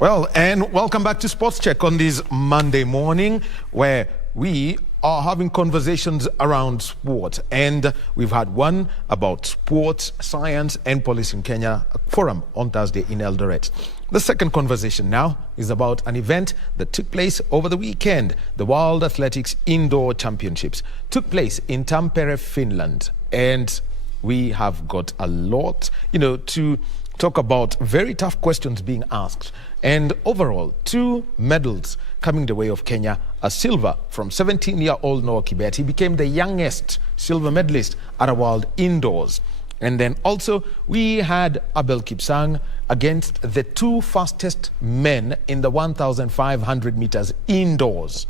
Well, and welcome back to Sports Check on this Monday morning, where we are having conversations around sport. And we've had one about sports, science and policy in Kenya, a forum on Thursday in Eldoret. The second conversation now is about an event that took place over the weekend. The World Athletics Indoor Championships took place in Tampere, Finland. And we have got a lot, to talk about. Very tough questions being asked. And overall, 2 medals coming the way of Kenya. A silver from 17-year-old Noah Kibbett. He became the youngest silver medalist at a World Indoors. And then also we had Abel Kipsang against the 2 fastest men in the 1,500 meters indoors.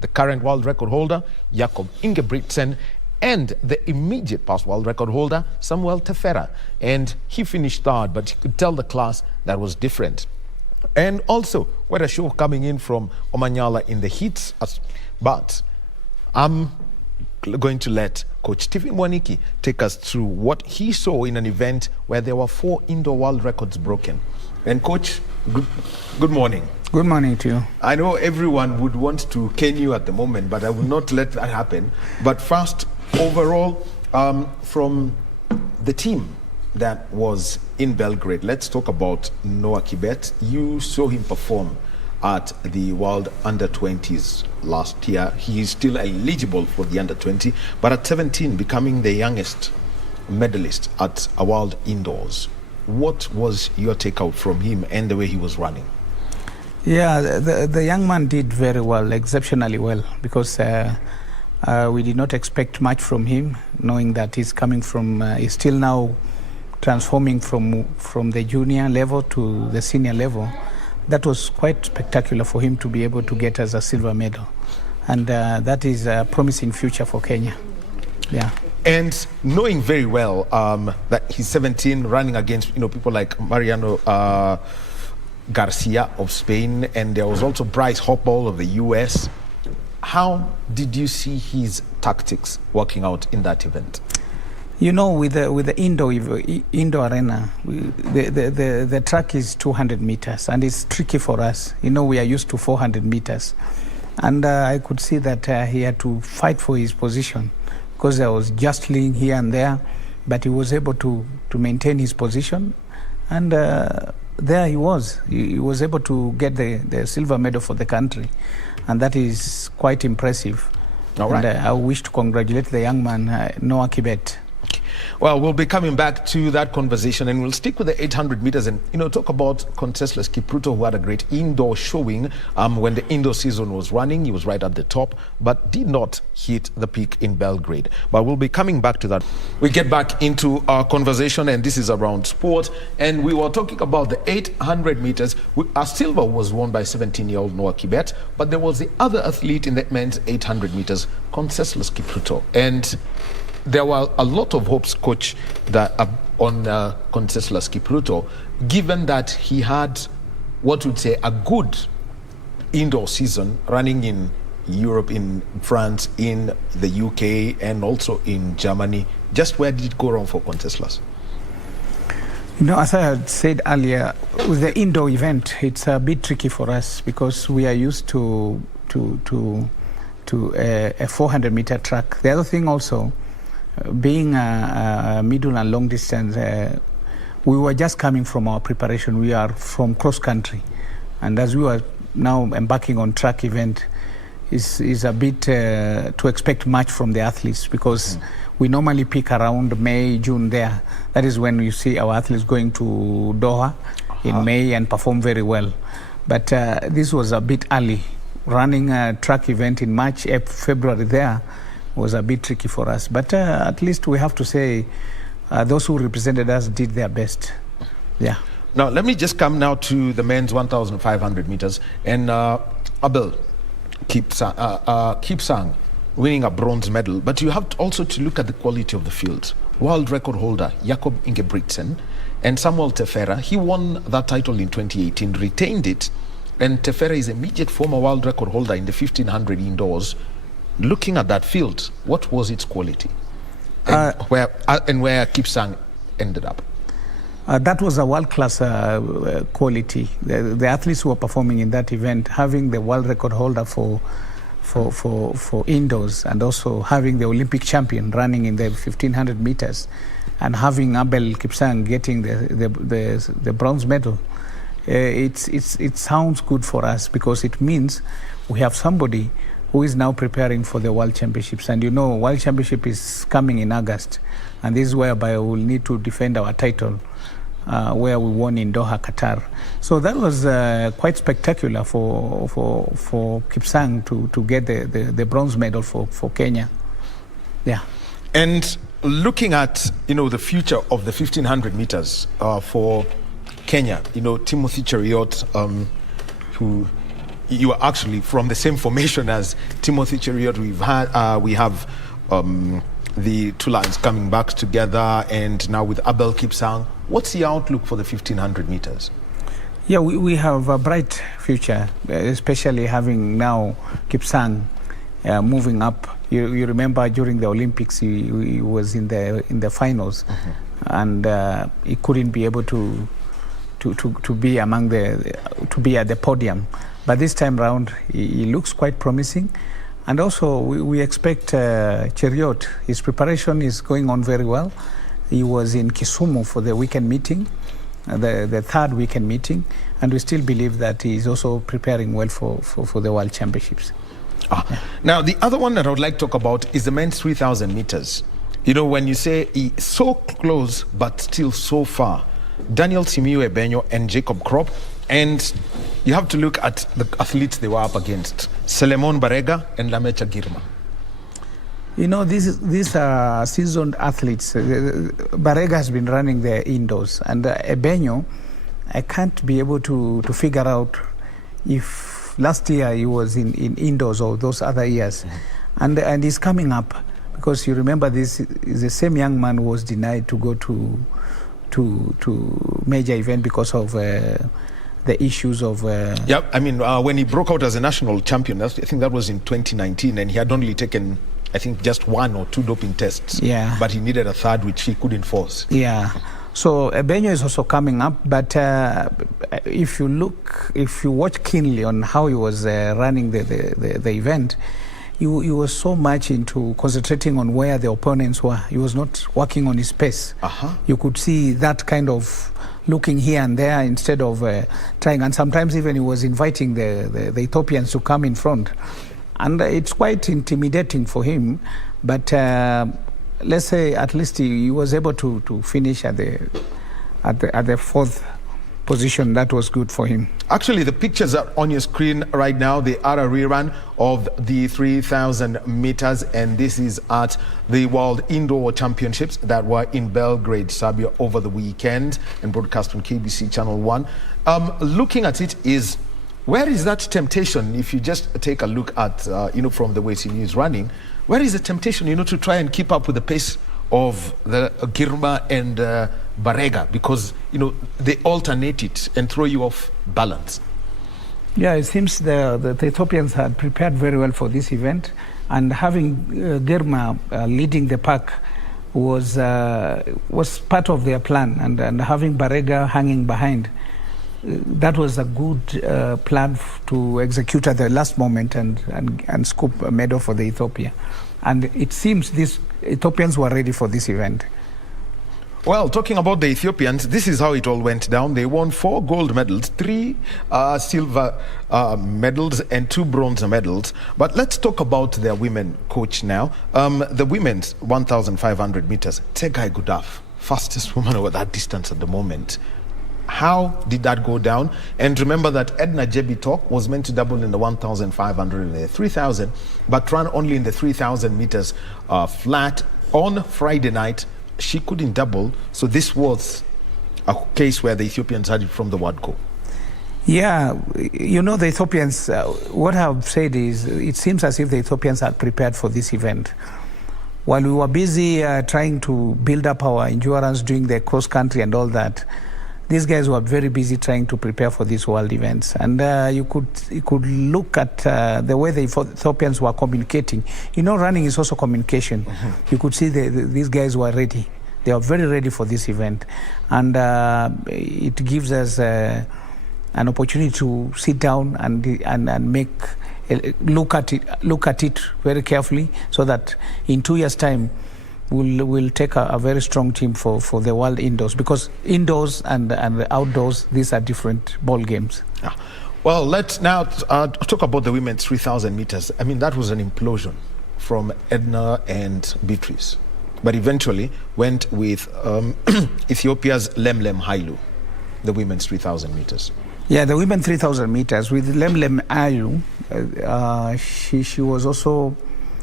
The current world record holder, Jakob Ingebrigtsen, and the immediate past world record holder, Samuel Tefera. And he finished third, but you could tell the class that was different. And also, what a show coming in from Omanyala in the heats. But I'm going to let Coach Stephen Mwaniki take us through what he saw in an event where there were 4 indoor world records broken. And Coach, good morning. Good morning to you. I know everyone would want to cane you at the moment, but I will not let that happen. But first, overall, from the team that was in Belgrade, let's talk about Noah Kibbett. You saw him perform at the World Under-20s last year. He is still eligible for the Under-20, but at 17, becoming the youngest medalist at a World Indoors. What was your takeout from him and the way he was running? Yeah, the young man did very well, exceptionally well, because we did not expect much from him, knowing that he's coming from, he's still now transforming from the junior level to the senior level. That was quite spectacular for him to be able to get us a silver medal. And that is a promising future for Kenya. Yeah. And knowing very well that he's 17, running against people like Mariano Garcia of Spain, and there was also Bryce Hoppball of the US. How did you see his tactics working out in that event? With the indoor arena, the track is 200 meters, and it's tricky for us. We are used to 400 meters. And I could see that he had to fight for his position, because there was jostling here and there, but he was able to maintain his position. And there he was. He was able to get the silver medal for the country. And that is quite impressive. All right. And I wish to congratulate the young man, Noah Kibbett. Well, we'll be coming back to that conversation, and we'll stick with the 800 meters and talk about Conseslus Kipruto, who had a great indoor showing when the indoor season was running. He was right at the top, but did not hit the peak in Belgrade. But we'll be coming back to that. We get back into our conversation, and this is around sport, and we were talking about the 800 meters. Our silver was won by 17-year-old Noah Kibbett, but there was the other athlete in that men's 800 meters, Conseslus Kipruto, and there were a lot of hopes, Coach, that on Conseslus Kipruto, given that he had what would say a good indoor season running in Europe, in France, in the UK, and also in Germany. Just where did it go wrong for Conseslus? As I had said earlier, with the indoor event, it's a bit tricky for us because we are used to a 400-meter track. The other thing also, being a middle and long distance, we were just coming from our preparation. We are from cross country, and as we were now embarking on track event, is a bit to expect much from the athletes, because we normally pick around May, June there. That is when you see our athletes going to Doha in May and perform very well. But this was a bit early. Running a track event in March, February there was a bit tricky for us, but at least we have to say those who represented us did their best. Yeah. Now let me just come now to the men's 1,500 meters, and Abel Kipsang winning a bronze medal, but you have also to look at the quality of the field. World record holder Jakob Ingebrigtsen and Samuel Tefera. He won that title in 2018, retained it, and Tefera is immediate former world record holder in the 1,500 indoors. Looking at that field, what was its quality, and where Kipsang ended up? That was a world-class quality. The athletes who were performing in that event, having the world record holder for indoors, and also having the Olympic champion running in the 1500 meters, and having Abel Kipsang getting the bronze medal. It sounds good for us, because it means we have somebody who is now preparing for the World Championships. And you know, World Championship is coming in August, and this is whereby we will need to defend our title, where we won in Doha, Qatar. So that was quite spectacular for Kipsang to get the bronze medal for Kenya. Yeah. And looking at, you know, the future of the 1500 meters for Kenya, you know, Timothy Cheruiyot, who you are actually from the same formation as Timothy Cheruiyot. We have the two lines coming back together, and now with Abel Kipsang. What's the outlook for the 1500 meters? Yeah, we have a bright future, especially having now Kipsang moving up. You remember during the Olympics, he was in the finals, and he couldn't be able to be among to be at the podium. But this time round, he looks quite promising. And also, we expect Cheruiyot. His preparation is going on very well. He was in Kisumu for the weekend meeting, the third weekend meeting, and we still believe that he is also preparing well for the World Championships. Yeah. Now, the other one that I would like to talk about is the men's 3,000 meters. You know, when you say he's so close but still so far, Daniel Simiyu Ebenyo and Jacob Krop, and you have to look at the athletes they were up against, Selemon Barega and Lamecha Girma. You know, these are seasoned athletes. Barega has been running the indoors, and Ebenyo, I can't be able to figure out if last year he was in indoors or those other years. And he's coming up, because you remember this is the same young man who was denied to go to major event because of the issues of... Yeah, I mean, when he broke out as a national champion, I think that was in 2019, and he had only taken, I think, just 1 or 2 doping tests. Yeah. But he needed a third, which he couldn't force. Yeah. So Ebenyo is also coming up, but if you watch keenly on how he was running the event, he was so much into concentrating on where the opponents were. He was not working on his pace. You could see that kind of looking here and there instead of trying, and sometimes even he was inviting the Ethiopians to come in front. And it's quite intimidating for him, but let's say at least he was able to finish at the 4th position. That was good for him. Actually, the pictures are on your screen right now. They are a rerun of the 3,000 meters, and this is at the World Indoor Championships that were in Belgrade, Serbia over the weekend, and broadcast on KBC Channel 1. Looking at it is, where is that temptation? If you just take a look at, you know, from the way Simi is running, where is the temptation, you know, to try and keep up with the pace of the Girma and Barega, because, you know, they alternate it and throw you off balance? Yeah, it seems the Ethiopians had prepared very well for this event, and having Girma leading the pack was part of their plan, and having Barega hanging behind, that was a good plan to execute at the last moment and scoop a medal for the Ethiopia. And it seems these Ethiopians were ready for this event. Well, talking about the Ethiopians, this is how it all went down. They won 4 gold medals, 3 silver medals, and 2 bronze medals. But let's talk about their women coach now. The women's 1,500 meters, Tsegai Gudaf, fastest woman over that distance at the moment. How did that go down? And remember that Edna Jebitok was meant to double in the 1,500 and the 3,000, but ran only in the 3,000 meters flat on Friday night. She couldn't double, so this was a case where the Ethiopians had it from the word go. Yeah, you know, the Ethiopians, what I've said is, it seems as if the Ethiopians are prepared for this event. While we were busy trying to build up our endurance, doing the cross-country and all that, these guys were very busy trying to prepare for these world events. And you could look at the way the Ethiopians were communicating. You know, running is also communication. You could see these guys were ready. They are very ready for this event, and it gives us an opportunity to sit down and make look at it very carefully, so that in 2 years' time we'll take a very strong team for the world indoors, because indoors and outdoors, these are different ball games. Yeah. Well, let's now talk about the women's 3,000 meters. I mean, that was an implosion from Edna and Beatrice, but eventually went with Ethiopia's Lemlem Hailu, the women's 3,000 meters. Yeah, the women 3,000 meters with Lemlem Hailu, she was also,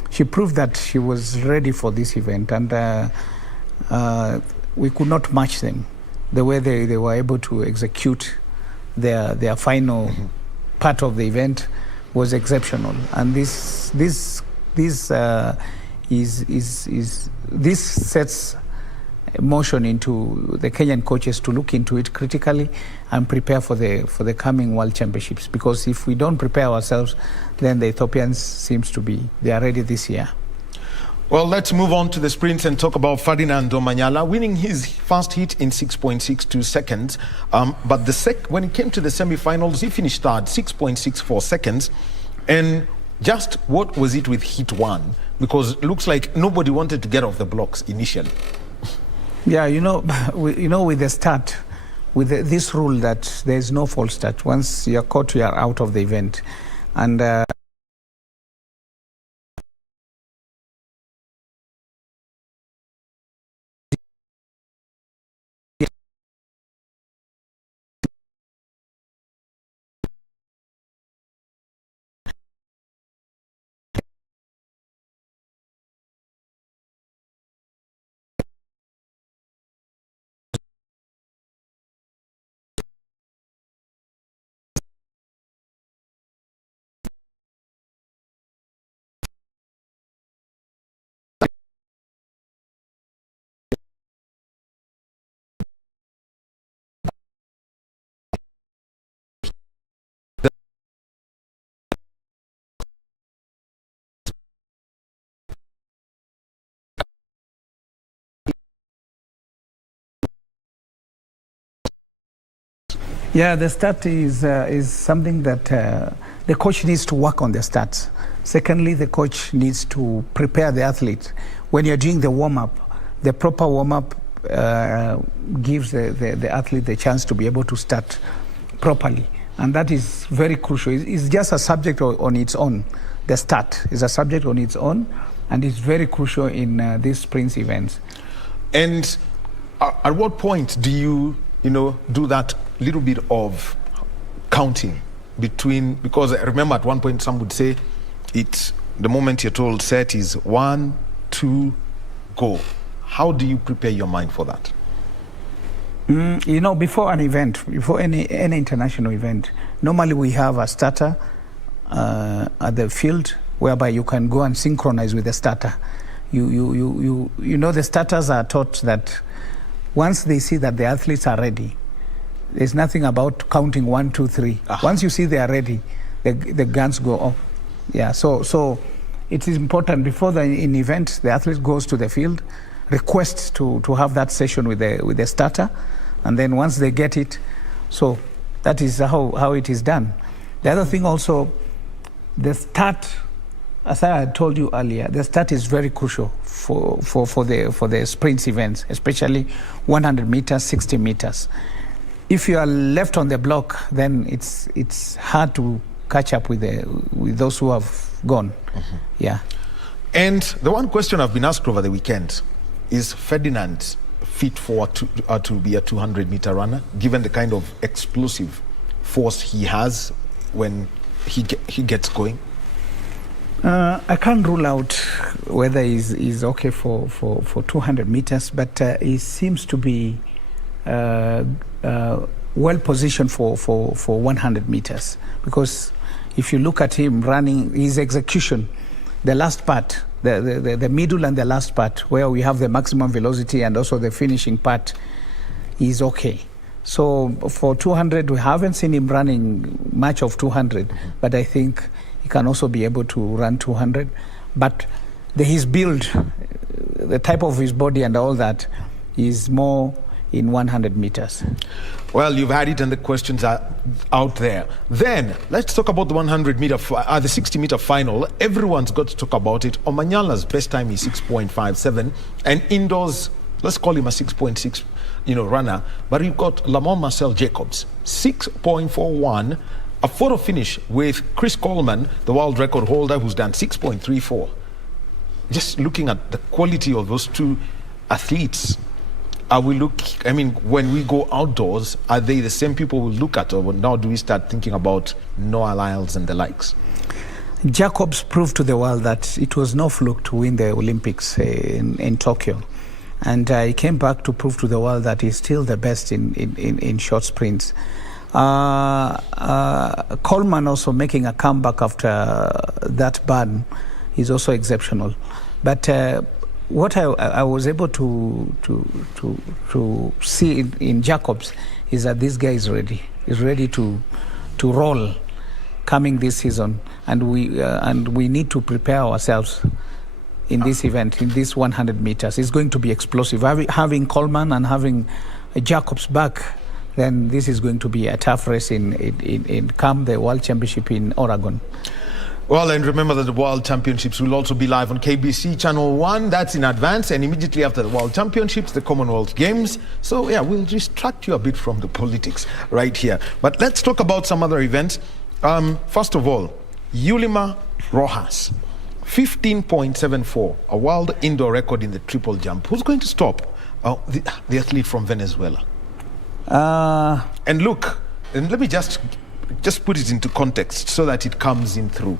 she proved that she was ready for this event, and we could not match them. The way they were able to execute their final part of the event was exceptional, and this sets motion into the Kenyan coaches to look into it critically and prepare for the coming World Championships. Because if we don't prepare ourselves, then the Ethiopians they are ready this year. Well, let's move on to the sprints and talk about Ferdinand Omanyala winning his first heat in 6.62 seconds. But when it came to the semi-finals, he finished third, 6.64 seconds. And just what was it with heat one? Because it looks like nobody wanted to get off the blocks initially. Yeah, with the start, with this rule that there is no false start. Once you're caught, you are out of the event. And yeah, the start is something that the coach needs to work on the stats. Secondly, the coach needs to prepare the athlete. When you're doing the warm-up, the proper warm-up gives the athlete the chance to be able to start properly. And that is very crucial. It's just a subject on its own. The start is a subject on its own, and it's very crucial in these sprint events. And at what point do you do that little bit of counting between, because I remember at one point some would say the moment you're told set is 1, 2, go. How do you prepare your mind for that? Before an event, before any international event, normally we have a starter at the field whereby you can go and synchronize with the starter. The starters are taught that once they see that the athletes are ready, there's nothing about counting 1, 2, 3. Once you see they are ready, the guns go off. Yeah, so it is important before an event, the athlete goes to the field, requests to have that session with the starter, and then once they get it, so that is how it is done. The other thing also, the start, as I had told you earlier, the start is very crucial for the sprint events, especially 100 meters, 60 meters. If you are left on the block, then it's hard to catch up with those who have gone. Yeah. And the one question I've been asked over the weekend is Ferdinand fit to be a 200-meter runner, given the kind of explosive force he has when he gets going? I can't rule out whether he's okay for 200 meters, but he seems to be well positioned for 100 meters, because if you look at him running, his execution, the last part, the middle and the last part, where we have the maximum velocity and also the finishing part, is okay. So for 200, we haven't seen him running much of 200, but I think he can also be able to run 200. But his build, the type of his body and all that, is more in 100 meters. Well, you've had it and the questions are out there. Then, let's talk about the the 60-meter final. Everyone's got to talk about it. Omanyala's best time is 6.57. And indoors, let's call him a 6.6, runner. But you've got Lamont Marcel Jacobs, 6.41. A photo finish with Chris Coleman, the world record holder, who's done 6.34. Just looking at the quality of those two athletes, when we go outdoors, are they the same people we look at, or now do we start thinking about Noah Lyles and the likes? Jacobs proved to the world that it was no fluke to win the Olympics in Tokyo. And he came back to prove to the world that he's still the best in short sprints. Coleman also making a comeback after that ban is also exceptional. But what I was able to see in Jacobs is that this guy is ready. He's ready to roll coming this season, and we need to prepare ourselves in this event, in this 100 meters. It's going to be explosive. Having Coleman and having Jacobs back, then this is going to be a tough race in the World Championship in Oregon. Well, and remember that the World Championships will also be live on KBC Channel 1. That's in advance, and immediately after the World Championships, the Commonwealth Games. So, yeah, we'll distract you a bit from the politics right here. But let's talk about some other events. First of all, Yulima Rojas, 15.74, a world indoor record in the triple jump. Who's going to stop the athlete from Venezuela? And look, and let me just put it into context so that it comes in through.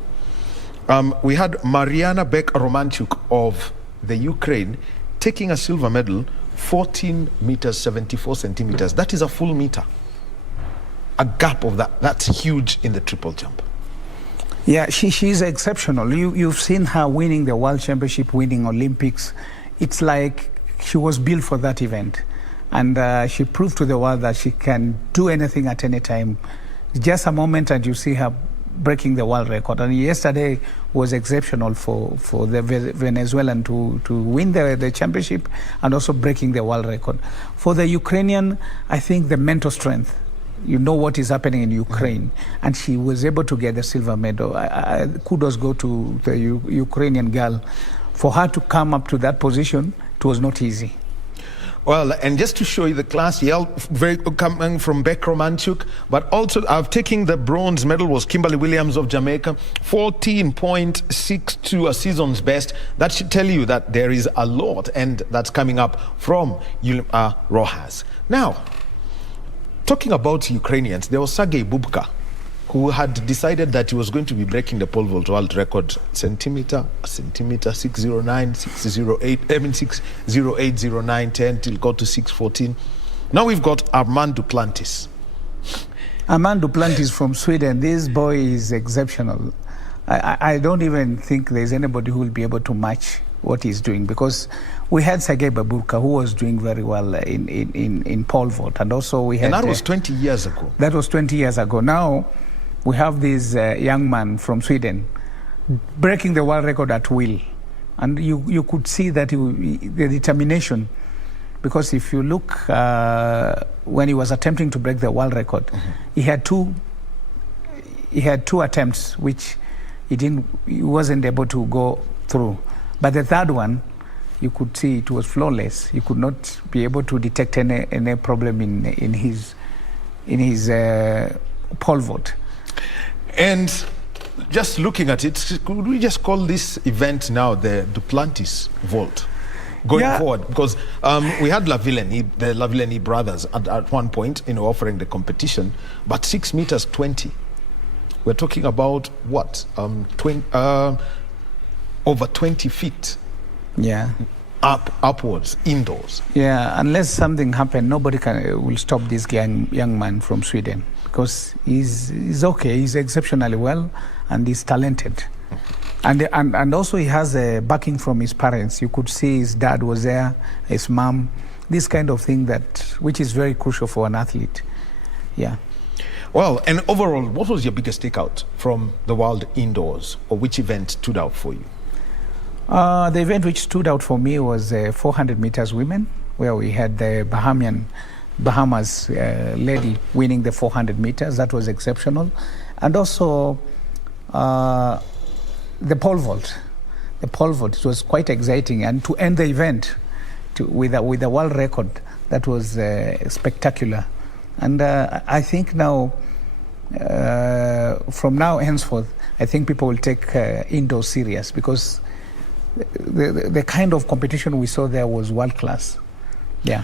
We had Mariana Bek-Romanchuk of the Ukraine taking a silver medal, 14 meters, 74 centimeters. That is a full meter. A gap of that. That's huge in the triple jump. Yeah, she's exceptional. You've seen her winning the World Championship, winning Olympics. It's like she was built for that event. And she proved to the world that she can do anything at any time. Just a moment and you see her breaking the world record. And yesterday was exceptional for the Venezuelan to win the championship and also breaking the world record. For the Ukrainian, I think the mental strength. You know what is happening in Ukraine. And she was able to get the silver medal. Kudos go to the Ukrainian girl. For her to come up to that position, it was not easy. Well, and just to show you the class, very coming from Bek-Romanchuk, but also I've taken the bronze medal was Kimberly Williams of Jamaica, 14.62, a season's best. That should tell you that there is a lot, and that's coming up from Rojas. Now, talking about Ukrainians, there was Sergei Bubka, who had decided that he was going to be breaking the pole vault world record, centimeter, 609, 608, 608, 10 till got to 614. Now we've got Armand Duplantis. Armand Duplantis from Sweden. This boy is exceptional. I don't even think there's anybody who will be able to match what he's doing, because we had Sergei Bubka, who was doing very well in pole vault, and also we had. And that was 20 years ago. That was 20 years ago. Now we have this young man from Sweden breaking the world record at will. And you could see that the determination, because if you look when he was attempting to break the world record, he had two attempts which he wasn't able to go through. But the third one, you could see it was flawless. He could not be able to detect any problem in his pole vault. And just looking at it, could we just call this event now the Duplantis vault going forward? Because we had the Lavillenie brothers at one point, offering the competition, but 6 meters 20. We're talking about what? Over 20 feet. Yeah. Upwards, indoors. Yeah, unless something happened, nobody will stop this young man from Sweden, because he's okay. He's exceptionally well, and he's talented. And also he has a backing from his parents. You could see his dad was there, his mom. This kind of thing which is very crucial for an athlete. Yeah. Well, and overall, what was your biggest takeout from the world indoors, or which event stood out for you? The event which stood out for me was 400 meters women, where we had the Bahamas lady winning the 400 meters. That was exceptional. And also the pole vault. The pole vault, it was quite exciting. And to end the event with a world record, that was spectacular. And I think now, from now henceforth, I think people will take indoor serious, because the kind of competition we saw there was world class. Yeah.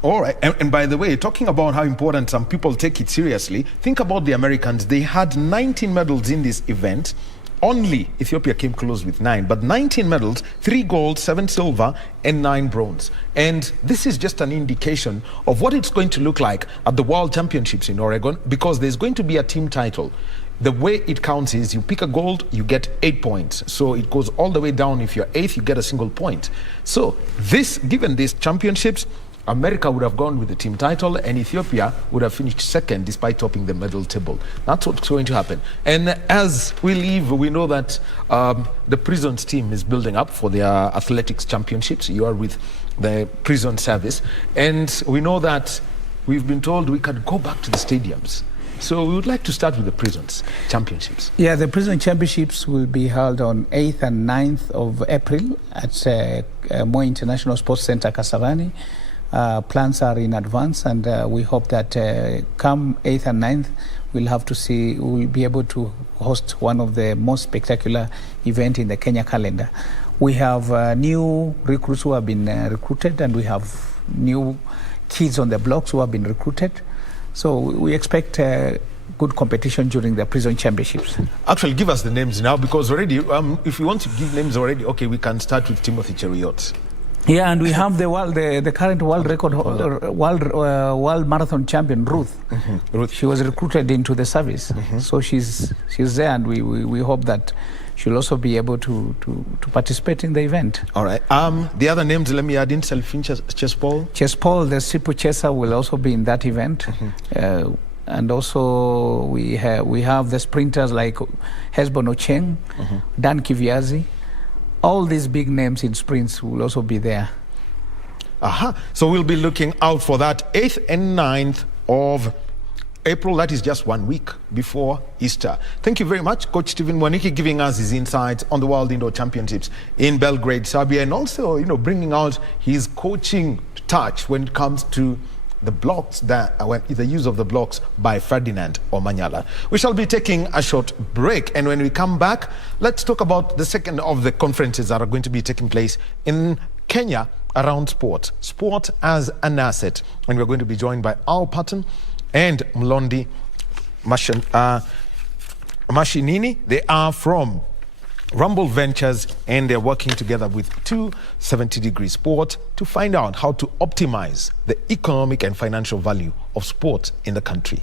All right. And by the way, talking about how important some people take it seriously, think about the Americans. They had 19 medals in this event. Only Ethiopia came close with 9, but 19 medals, 3 gold, 7 silver, and 9 bronze. And this is just an indication of what it's going to look like at the World Championships in Oregon, because there's going to be a team title. The way it counts is you pick a gold, you get 8 points. So it goes all the way down. If you're 8th, you get a single point. So given these championships, America would have gone with the team title, and Ethiopia would have finished 2nd despite topping the medal table. That's what's going to happen. And as we leave, we know that the Prisons team is building up for their athletics championships. You are with the prison service. And we know that we've been told we can go back to the stadiums. So we would like to start with the Prisons Championships. Yeah, the Prison Championships will be held on 8th and 9th of April at Moi International Sports Center, Kasarani. Plans are in advance, and we hope that come 8th and 9th, we'll be able to host one of the most spectacular events in the Kenya calendar. We have new recruits who have been recruited, and we have new kids on the blocks who have been recruited. So we expect good competition during the Prison Championships. Actually, give us the names now, because already, if you want to give names already, okay, we can start with Timothy Cheruiyot. Yeah, and we have the current world record world marathon champion, Ruth. Mm-hmm. Ruth. She was recruited into the service, so she's there, and we hope that she'll also be able to participate in the event. All right. The other names, let me add in: Selfin Chespol. Chespol, the steeple chaser, will also be in that event. And also we have the sprinters like Hesbon Ocheng, Dan Kiviazi. All these big names in sprints will also be there. So we'll be looking out for that 8th and 9th of April. That is just 1 week before Easter. Thank you very much, Coach Stephen Mwaniki, giving us his insights on the World Indoor Championships in Belgrade, Serbia, and also, bringing out his coaching touch when it comes to the blocks, the use of the blocks by Ferdinand Omanyala. We shall be taking a short break, and when we come back, let's talk about the second of the conferences that are going to be taking place in Kenya around sport as an asset. And we're going to be joined by Al Patton and Mlondi Mashinini. They are from Rumble Ventures, and they're working together with 270 Degree Sport to find out how to optimize the economic and financial value of sport in the country.